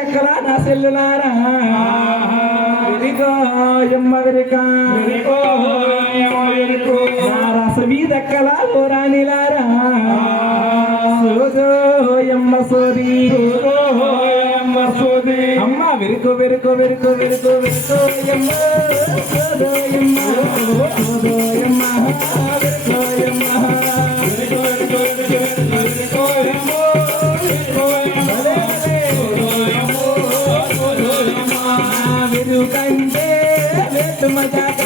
ఎక్కలా నా సెల్లులారా రసవీ దక్కలా రాణిలారా అమ్మ వెరుకో వెరుకో వెరుకో వెరుకో వెరుకో కంటే వేటు మజాక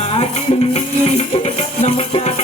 ఆకింది నమ్మకాక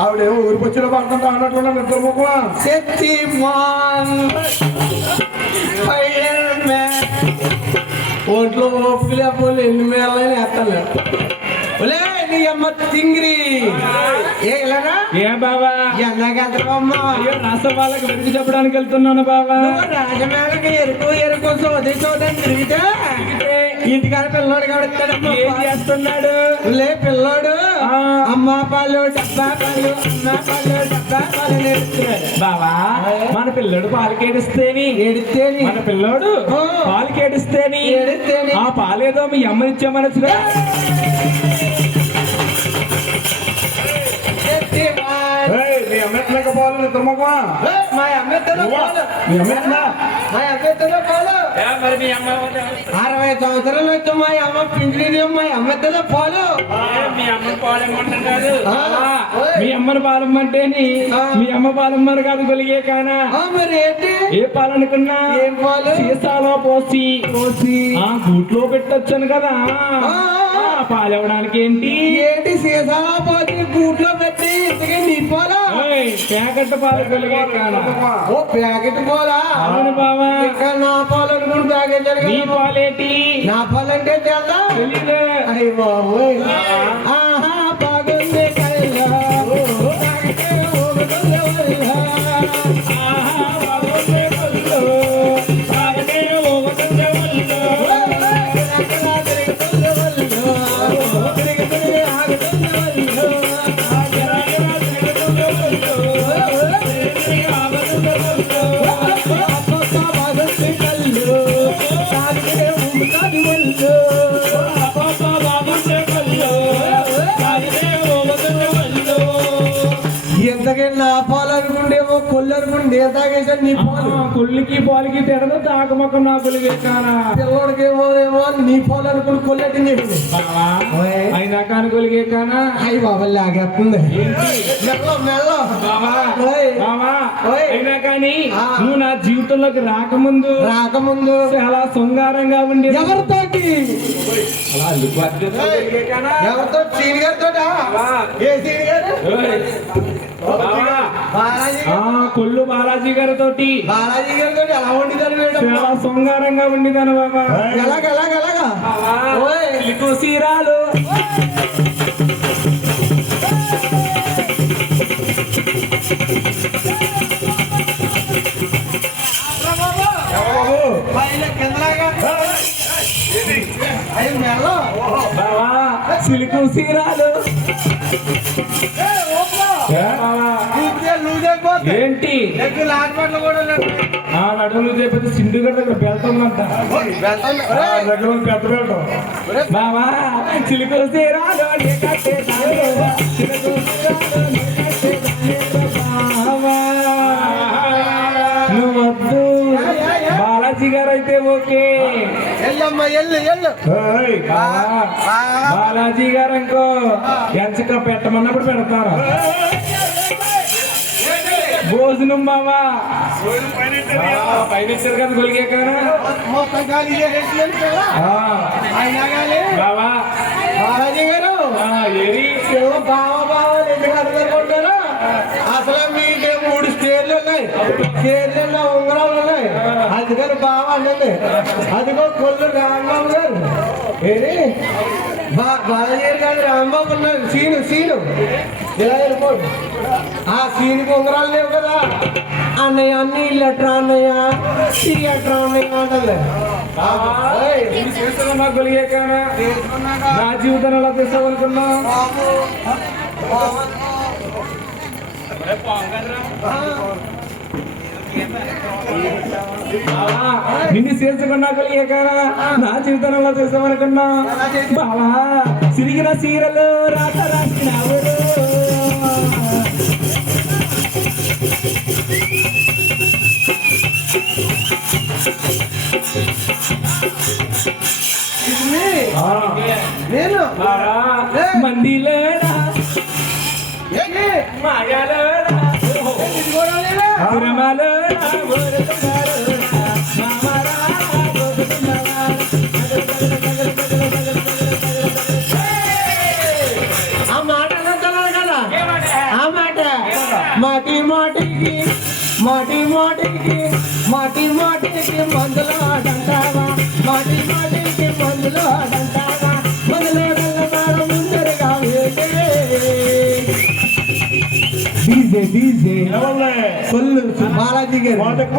ఆవిడేమో ఊరికొచ్చిన పడుతుంటా అన్నట్టున్నా నిద్ర ముఖ శక్తిమాన్ ఒంట్లో పిల్లలు ఎన్ని మేళని ఎత్తలేదు ఒలే నీ అమ్మ తింగిరి ఏ ఇలాగా ఏ బావా ఎలాగెళ్తావమ్మా అయ్యో రాష్ట్ర వాళ్ళకి వెతికి చెప్పడానికి వెళ్తున్నాను బావా. రాజమేళకి ఎరుకు సోదని తిరిగితే ఇంటికాడ పిల్లోడు కడుస్తాడమ్మా. ఏం చేస్తున్నాడు లే పిల్లోడు అమ్మ పాలు డబ్బా పాలు అమ్మ పాలు డబ్బా పాలు నేర్చుకున్నాడు బావా. మన పిల్లడు పాలకేడిస్తేని ఎడితేని మన పిల్లోడు పాలకేడిస్తేని ఎడితేని ఆ పాలేదో మీ అమ్మ ఇచ్చామనొచ్చుగా. మీ అమ్మెట్లేక పాలు నిద్రమా మా అమ్మెత్తలో పాలు మీ అమ్మ ఇచ్చిందా? మా అమ్మెత్తలో పాలు మరి మీ అమ్మ 60 సంవత్సరాలు వచ్చి మా అమ్మ పింఛని మా అమ్మెత్తలో పాలు మీ అమ్మ పాలెమ్మంటారు కాదు. ఓయ్. మీ అమ్మని పాలమ్మంటేని మీ అమ్మ పాలమ్మరు కాదు గొలిగే కానా. మరి ఏంటి ఏ పాలనుకున్నా ఏం పాలు సీసాలో పోసి పోసి ఆ గూట్లో పెట్టొచ్చాను కదా. ఆ పాలివ్వడానికి ఏంటి ఏంటి సీసా పోసి గూట్లో పెట్టి ఇంతకీ నీ పాలా ప్యాకెట్ పాలు గొలిగే కానా. ఓ ప్యాకెట్ పాలా అవును బావా. ఇక్కడ నా పాలు అనుకుని ప్యాకెట్ నీ పాలేటి నా పాలు అంటే తెలుదా తెలీదు. అయ్య బాబోయ్ ఆహా బాగుంది కళ్ళ తాగితే ఊగుతుంది వల్ల. ఆహా బాగుంది కళ్ళు, తాగితే ఊగుతుంది ఒళ్ళు. తిరుగుతుంది వల్ల. తిరిగి తిరిగి ఆగుతుంది వల్ల. గిరగిరా తిరుగుతుంది ఒళ్ళు, తిరిగి ఆగుతుంది ఒళ్ళు. అప్పక్క బాగుంది కళ్ళు తాగితే ఊగుతుంది వల్ల. అబ్బబ్బ బాగుంది కళ్ళు, తాగితే ఊగుతుంది ఒళ్ళు. ఎంతకీ నా పాలు అనుకుంటేమో కొల్లు అనుకుంటే తాగేసాడు నీ పాలు. కుళ్ళికి పాలకి తిడదు తాకమొక్క నా పులిగే కానా. పిల్లోడికేమో ఏమో నీ పాలు అనుకుని కొల్లెట్టి చెప్పింది బావా ఓయ్. అయినా కానుకొలిగే కానా. అయ్యి బాబా లాగేస్తుంది మెల్ల మెల్ల బావా ఓయ్. బావా ఓయ్. అయినా కానీ ఆ. నువ్వు నా జీవితంలోకి రాకముందు రాకముందు చాలా శృంగారంగా ఉండేది. ఎవరితోటి అలా అల్లుకు అద్దెతో కొలిగే కానా. ఎవరితో సీని గారితోటా ఏ సీని గారు బావా. బాలాజీ ఆ కొల్లు బాలాజీ గారితోటి బాలాజీ గారితో ఎలా వండిదారు మేడం చాలా శృంగారంగా ఉండేదాను బాబా. ఎలాగెలాగెలాగా ఓయ్. ఇల్లుకు సీరాలు పైన కిందలాగా అయ్యి మెల్ల బావా సిలుకు సీరాలు. ఏ బావా, ఏంటి ఎక్కువ లాట్పాట్లు కూడా లేదు ఆ నడుములు చెప్పేది సింధు గారి దగ్గర బెల్టుందంట. దగ్గర ఉంది పెద్ద బెల్టం. బావా చిలుకు సీరాలు నీ కట్టే దానిలో, చిలుకు సీరాలు నీ కట్టే దానిలో బావా. నువ్వొద్దు బాలాజీ గారు అయితే ఓకే. ఎల్లమ్మ ఎల్లు ఎల్లు ఓయ్ బావా, బాలాజీ గారు అనుకో ఎంచక పెట్టమన్నప్పుడు పెడతారు భోజనం బావా. పైన ఇచ్చారు కదా గొలిగే కదా. మొత్తం ఖాళీ చేసేసినాను కదా అయినా కానీ బావా బాలాజీ గారు ఏరి ఏవో బావ బావ ఎందుకు అర్థకుంటారు అసలు మీకే 3 స్టేర్లు ఉన్నాయి స్టేర్లలో ఉంగరాలు ఉన్నాయి అందుకని బావ అన్నది అదిగో కొల్లు రాంబాబు గారు ఏది బాలాజీ గారు రాంబాబు ఉన్నారు సీను ఇలా వెళ్ళిపోడు ఆ సీనుకి ఉంగరాలు లేవు కదా అన్నయ్య అన్ని ఇల్లు ఎట్రా అన్నయ్య ఇది ఎట్రా అన్నయ్య అంటలే గొలిగే కదా. నా జీవితం ఎలా తీసుకోవాలనుకున్నా. నిన్ను చేర్చుకున్నా గొలిగే కదా. నా జీవితం ఎలా తీసుకోవాలనుకున్నా. బావా సిరిగిన సీరలు రాత రాసినావు. నేను మందిలేడా మాయాలోడా పురమాలోడా ఆ మాట అన్నారు కదా ఆ మాట మాటి మాటికి మాటి మాటికి మాటి మాటికి మందులు ఆడంటావా మాటి మాటికి మందులు ఆడంటావా మందులే వెళ్ళ ముందర డీజే ఎవరులే కొల్లు బాలాజీ గారు మొదటి